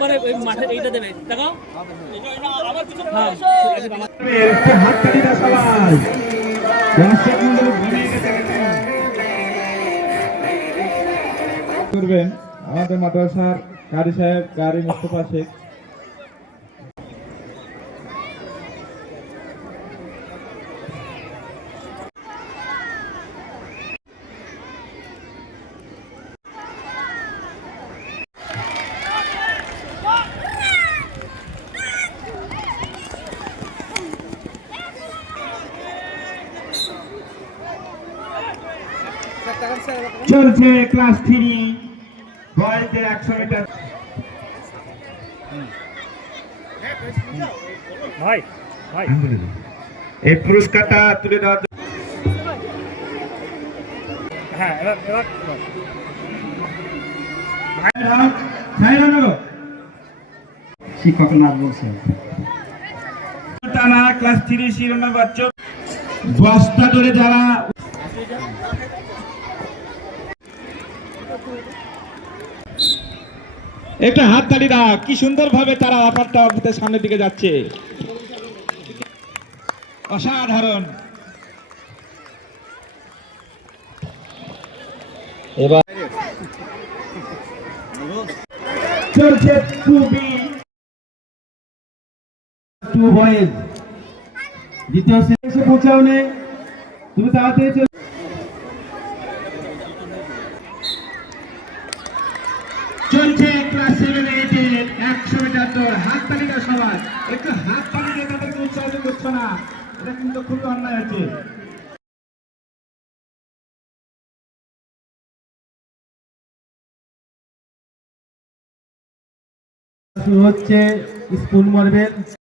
মানে ওই মাঠের এইটা দেবে দেখো হাততালি দাও সবাই। দর্শক মণ্ডলী ঘুমিয়ে গেছে করবেন আমাদের মাদ্রাসার কারি সাহেব কারি মুস্তফা শেখ। চলছে ক্লাস 3 বয়েজদের 100 মিটার। ভাই ভাই এই পুরস্কারটা তুলে দেওয়ার জন্য হ্যাঁ এবার শিক্ষক নাথ বলছেন টানা ক্লাস 3 শিরোনাম বাচ্চা বস্তা ধরে যারা একটা হাত তালি দাও। কি সুন্দর ভাবে তারা অফারটা সামনের দিকে যাচ্ছে, অসাধারণ। এবার চলছে টু বয়েজ দ্বিতীয় শ্রেণীতে পৌঁছাও নেই, তুমি তাড়াতাড়ি চলছে ক্লাস 7 8 100 মিটার দৌড়। হাত তালি দাও সবাই, একটু হাত তালি দিয়ে তাদেরকে উৎসাহিত করছো না, এটা কিন্তু খুবই অন্যায় হচ্ছে। শুরু হচ্ছে স্কুল মার্বেল।